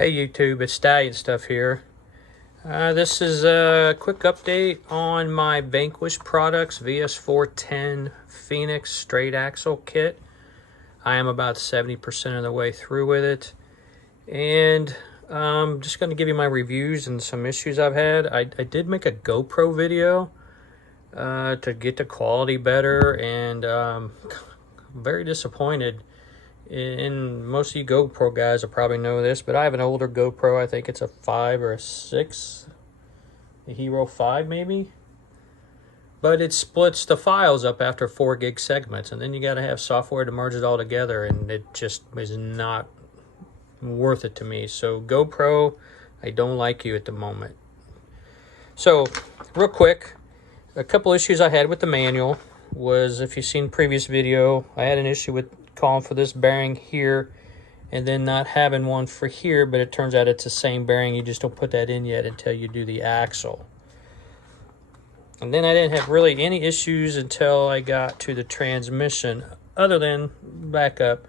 Hey YouTube, it's Stallion Stuff here. This is a quick update on my Vanquish products, VS410 Phoenix straight axle kit. I am about 70% of the way through with it. And I'm just going to give you my reviews and some issues I've had. I did make a GoPro video to get the quality better, and I'm very disappointed. And most of you GoPro guys will probably know this, but I have an older GoPro. I think it's a 5 or a 6, a Hero 5 maybe. But it splits the files up after 4 gig segments, and then you got to have software to merge it all together, and it just is not worth it to me. So GoPro, I don't like you at the moment. So real quick, a couple issues I had with the manual was, if you've seen previous video, I had an issue with calling for this bearing here and then not having one for here, but it turns out it's the same bearing. You just don't put that in yet until you do the axle. And then I didn't have really any issues until I got to the transmission, other than back up.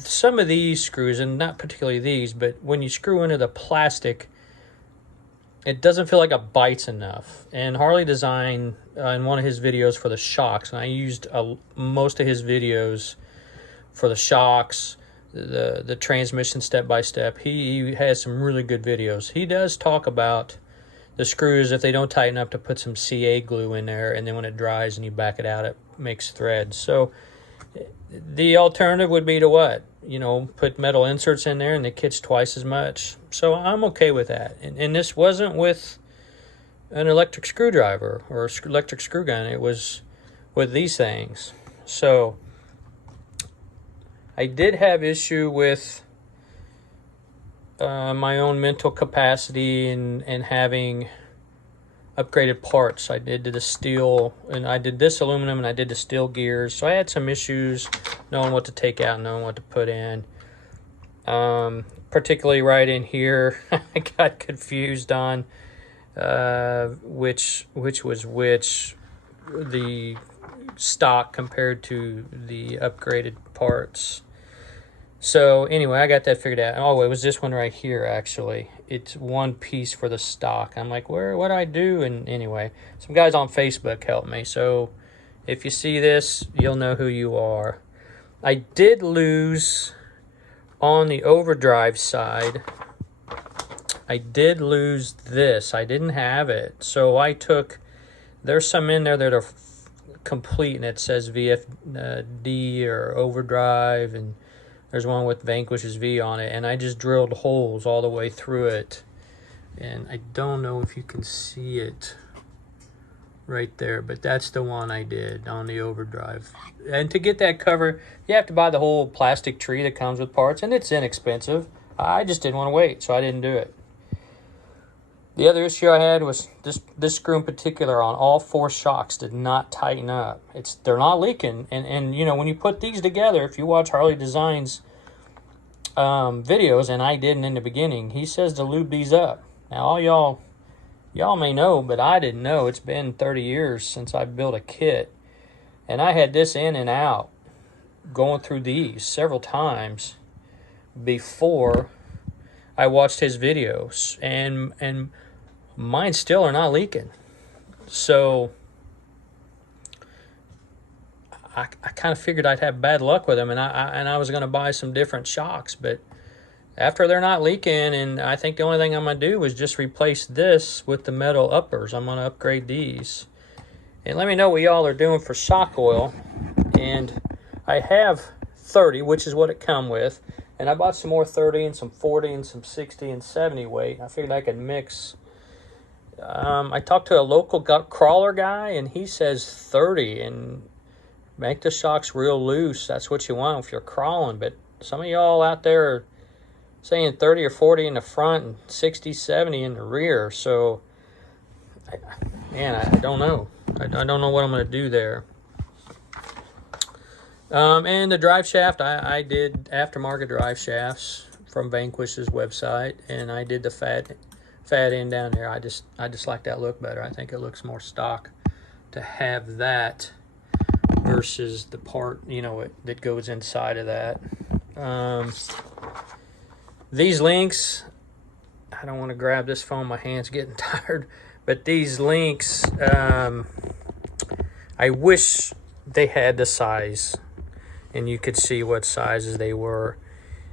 Some of these screws, and not particularly these, but when you screw into the plastic, it doesn't feel like it bites enough. And Harley Design, in one of his videos for the shocks, and I used most of his videos for the shocks, the transmission step-by-step. He has some really good videos. He does talk about the screws, if they don't tighten up, to put some CA glue in there, and then when it dries and you back it out, it makes threads. So the alternative would be to what? You know, put metal inserts in there and the kit's twice as much. So I'm okay with that. And this wasn't with an electric screwdriver or electric screw gun. It was with these things. So I did have issue with my own mental capacity and having upgraded parts. I did the steel, and I did this aluminum, and I did the steel gears. So I had some issues knowing what to take out and knowing what to put in. Particularly right in here, I got confused on which was which, the stock compared to the upgraded parts. So anyway, I got that figured out. Oh, it was this one right here, actually. It's one piece for the stock. I'm like, what do I do? And anyway, some guys on Facebook helped me. So if you see this, you'll know who you are. I did lose on the overdrive side. I did lose this. I didn't have it. So I took, there's some in there that are complete, and it says VFD or overdrive, and there's one with Vanquish's V on it, and I just drilled holes all the way through it. And I don't know if you can see it right there, but that's the one I did on the overdrive. And to get that cover, you have to buy the whole plastic tree that comes with parts, and it's inexpensive. I just didn't want to wait, so I didn't do it. The other issue I had was this screw in particular on all 4 shocks did not tighten up. They're not leaking, and you know, when you put these together, if you watch Harley Designs videos, and I didn't in the beginning, he says to lube these up. Now all y'all may know, but I didn't know. It's been 30 years since I built a kit, and I had this in and out going through these several times before I watched his videos, and mine still are not leaking. So I kind of figured I'd have bad luck with them, and I was going to buy some different shocks, but after they're not leaking, and I think the only thing I'm going to do was just replace this with the metal uppers. I'm going to upgrade these. And let me know what y'all are doing for shock oil. And I have 30, which is what it come with. And I bought some more 30 and some 40 and some 60 and 70 weight. I figured I could mix. I talked to a local crawler guy, and he says 30 and make the shocks real loose. That's what you want if you're crawling. But some of y'all out there are saying 30 or 40 in the front and 60, 70 in the rear. So, man, I don't know. I don't know what I'm going to do there. And the drive shaft, I did aftermarket drive shafts from Vanquish's website, and I did the fat end down there. I just like that look better. I think it looks more stock to have that versus the part, you know, that goes inside of that. These links I don't want to grab this phone. My hand's getting tired. But these links, I wish they had the size and you could see what sizes they were.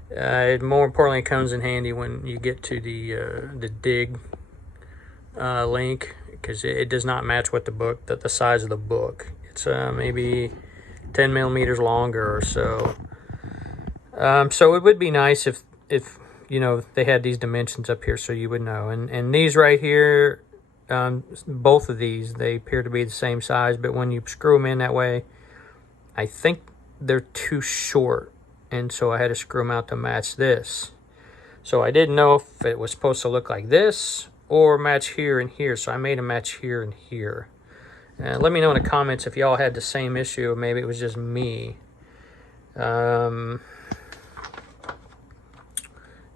It more importantly comes in handy when you get to the dig link, because it does not match what the size of the book. It's maybe 10 millimeters longer or so. So it would be nice if you know, they had these dimensions up here so you would know. And these right here, both of these, they appear to be the same size, but when you screw them in that way, I think they're too short, and so I had to screw them out to match this. So I didn't know if it was supposed to look like this or match here and here, so I made a match here and here. Let me know in the comments if y'all had the same issue, or maybe it was just me.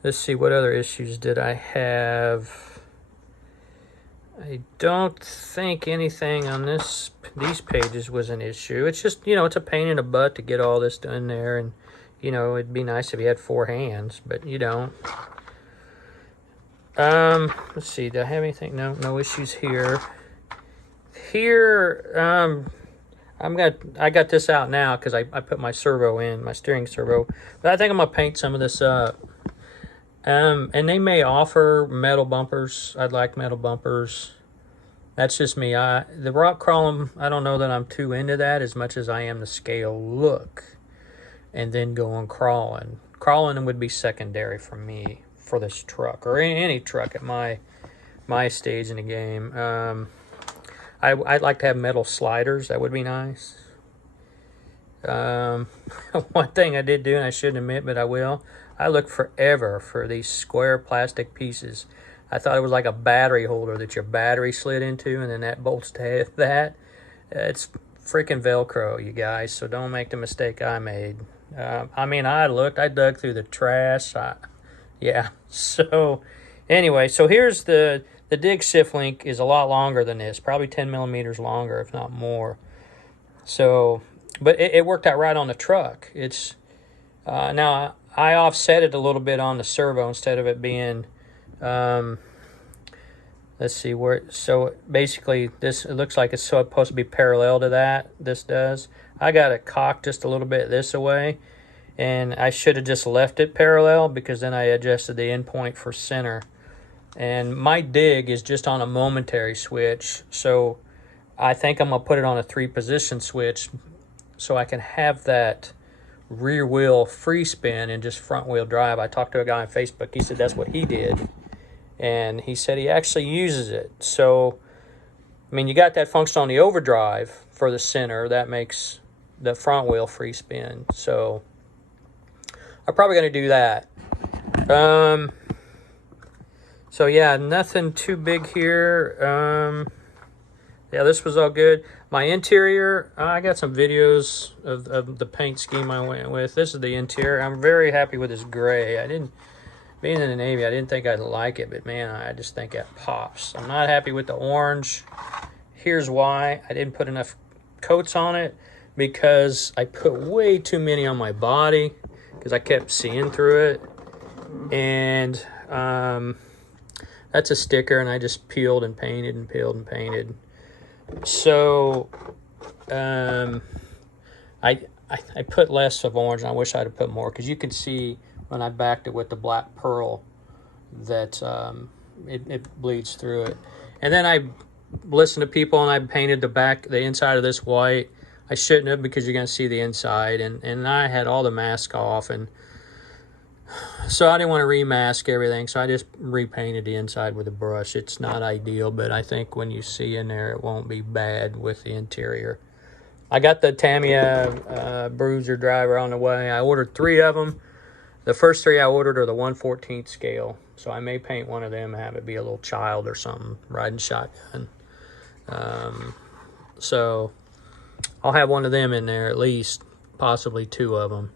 Let's see, what other issues did I have? I don't think anything on these pages was an issue. It's just, you know, it's a pain in the butt to get all this done there, and, you know, it'd be nice if you had 4 hands, but you don't. Let's see, do I have anything? No issues here. Here, I got this out now because I put my servo in, my steering servo, but I think I'm gonna paint some of this up. And they may offer metal bumpers. I'd like metal bumpers. That's just me. The rock crawling, I don't know that I'm too into that as much as I am the scale look. And then go on crawling. Crawling would be secondary for me for this truck, or any truck at my stage in the game. I'd like to have metal sliders. That would be nice. One thing I did do, and I shouldn't admit, but I will. I looked forever for these square plastic pieces. I thought it was like a battery holder that your battery slid into, and then that bolts to that. It's freaking Velcro, you guys, so don't make the mistake I made. I mean, I dug through the trash. Yeah, so anyway, so here's the dig shift link is a lot longer than this, probably 10 millimeters longer, if not more. So, but it worked out right on the truck. It's, now I offset it a little bit on the servo instead of it being, let's see where, so basically this, it looks like it's supposed to be parallel to that. This does. I got it cocked just a little bit this way, and I should have just left it parallel because then I adjusted the endpoint for center. And my dig is just on a momentary switch, so I think I'm gonna put it on a 3-position switch so I can have that rear wheel free spin and just front wheel drive. I talked to a guy on Facebook. He said that's what he did, and he said he actually uses it. So I mean, you got that function on the overdrive for the center that makes the front wheel free spin. So I'm probably going to do that. So yeah, nothing too big here. Yeah, this was all good. My interior, I got some videos of the paint scheme I went with. This is the interior. I'm very happy with this gray. Being in the Navy, I didn't think I'd like it, but man, I just think it pops. I'm not happy with the orange. Here's why. I didn't put enough coats on it because I put way too many on my body because I kept seeing through it. And that's a sticker, and I just peeled and painted and peeled and painted. So I put less of orange, and I wish I'd have put more, because you can see when I backed it with the black pearl that it bleeds through it. And then I listened to people, and I painted the inside of this white. I shouldn't have, because you're going to see the inside, and I had all the mask off, and so I didn't want to remask everything, so I just repainted the inside with a brush. It's not ideal, but I think when you see in there, it won't be bad with the interior. I got the Tamiya bruiser driver on the way. I ordered 3 of them. The first 3 I ordered are the 1/14 scale, so I may paint one of them and have it be a little child or something riding shotgun. So I'll have one of them in there, at least, possibly 2 of them.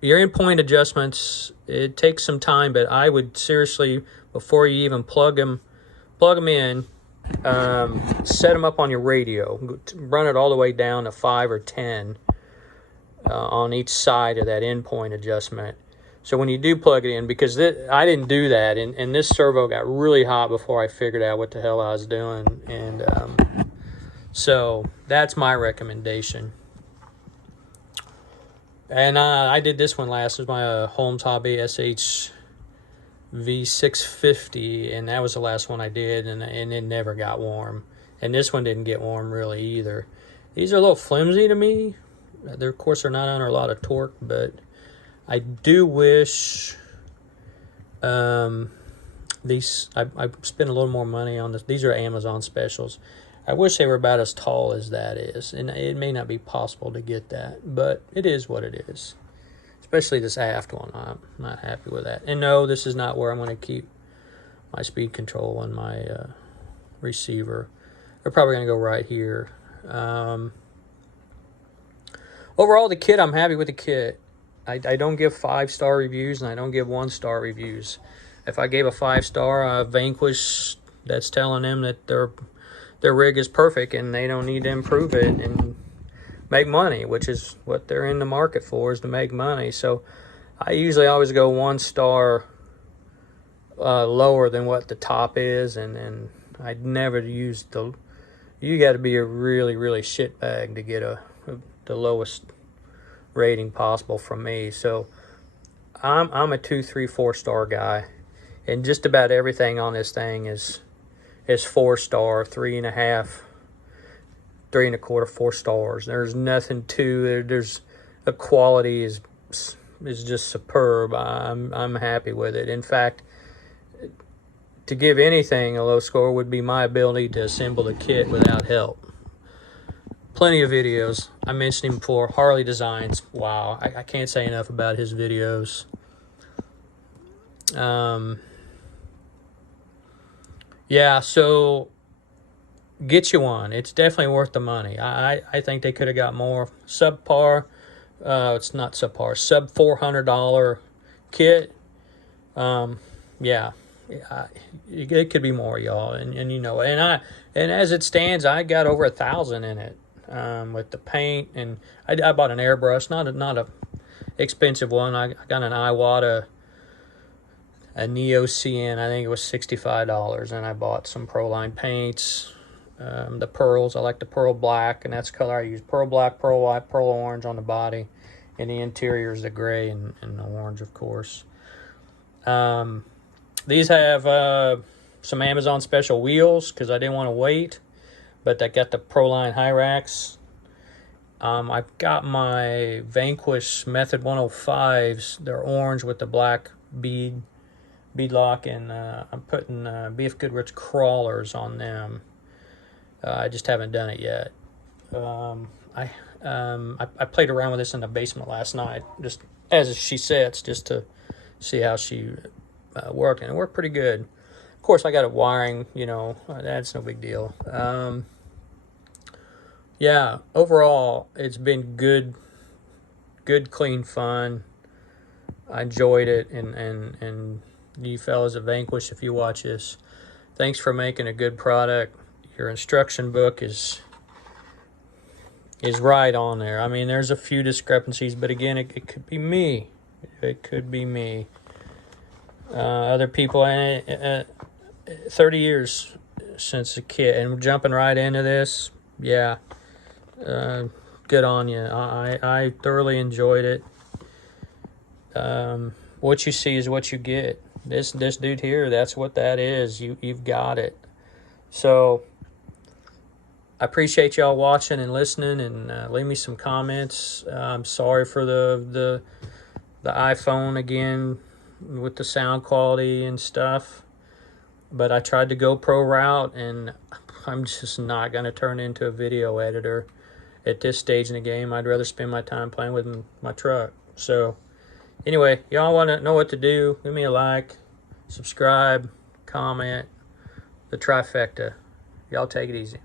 Your endpoint adjustments, it takes some time, but I would seriously, before you even plug them in, set them up on your radio. Run it all the way down to 5 or 10 on each side of that endpoint adjustment, So when you do plug it in, because I didn't do that, and this servo got really hot before I figured out what the hell I was doing, and so that's my recommendation. And I did this one last. It was my Holmes Hobby SH V650, and that was the last one I did, and it never got warm. And this one didn't get warm really either. These are a little flimsy to me. They're, of course, they're not under a lot of torque, but I do wish these. I spent a little more money on this. These are Amazon specials. I wish they were about as tall as that is, and it may not be possible to get that, but it is what it is. Especially this aft one, I'm not happy with that. And no, this is not where I'm going to keep my speed control on my receiver. They're probably going to go right here. Overall, the kit, I'm happy with the kit. I don't give 5-star reviews, and I don't give 1-star reviews. If I gave a 5-star, Vanquish, that's telling them that their rig is perfect and they don't need to improve it and make money, which is what they're in the market for, is to make money. So I usually always go 1-star lower than what the top is, and I'd never use the. You got to be a really shitbag to get the lowest rating possible from me. So I'm a 2, 3, 4-star guy, and just about everything on this thing is 4-star, 3.5, 3.25, 4 stars. There's nothing to it. There's the quality is just superb. I'm happy with it. In fact, to give anything a low score would be my ability to assemble the kit without help. Plenty of videos. I mentioned him before. Harley Designs. Wow, I can't say enough about his videos. Yeah, so get you one. It's definitely worth the money. I think they could have got more. Subpar. It's not subpar. Sub $400 kit. Yeah. It could be more, y'all, and you know, and as it stands, I got over 1,000 in it, with the paint, and I bought an airbrush, not a expensive one. I got an Iwata, a Neo CN. I think it was $65, and I bought some Proline paints, the pearls. I like the pearl black, and that's the color I use: pearl black, pearl white, pearl orange on the body, and the interior is the gray and the orange, of course. These have some Amazon special wheels because I didn't want to wait, but I got the Proline high racks. I've got my Vanquish Method 105s. They're orange with the black bead lock, and I'm putting BF Goodrich crawlers on them. I just haven't done it yet. I played around with this in the basement last night, just as she sits, just to see how she worked, and it worked pretty good. Of course, I got it wiring, you know, that's no big deal. Yeah, overall, it's been good, clean fun. I enjoyed it, and you fellas at Vanquish, if you watch this, thanks for making a good product. Your instruction book is right on there. I mean, there's a few discrepancies, but again, it could be me. It could be me. Other people, 30 years since a kid, and jumping right into this, yeah, good on you. I thoroughly enjoyed it. What you see is what you get. This dude here, that's what that is. You've got it. So I appreciate y'all watching and listening, and leave me some comments. I'm sorry for the iPhone again with the sound quality and stuff, but I tried to go pro route, and I'm just not going to turn into a video editor at this stage in the game. I'd rather spend my time playing with my truck. So anyway, y'all want to know what to do, give me a like, subscribe, comment, the trifecta. Y'all take it easy.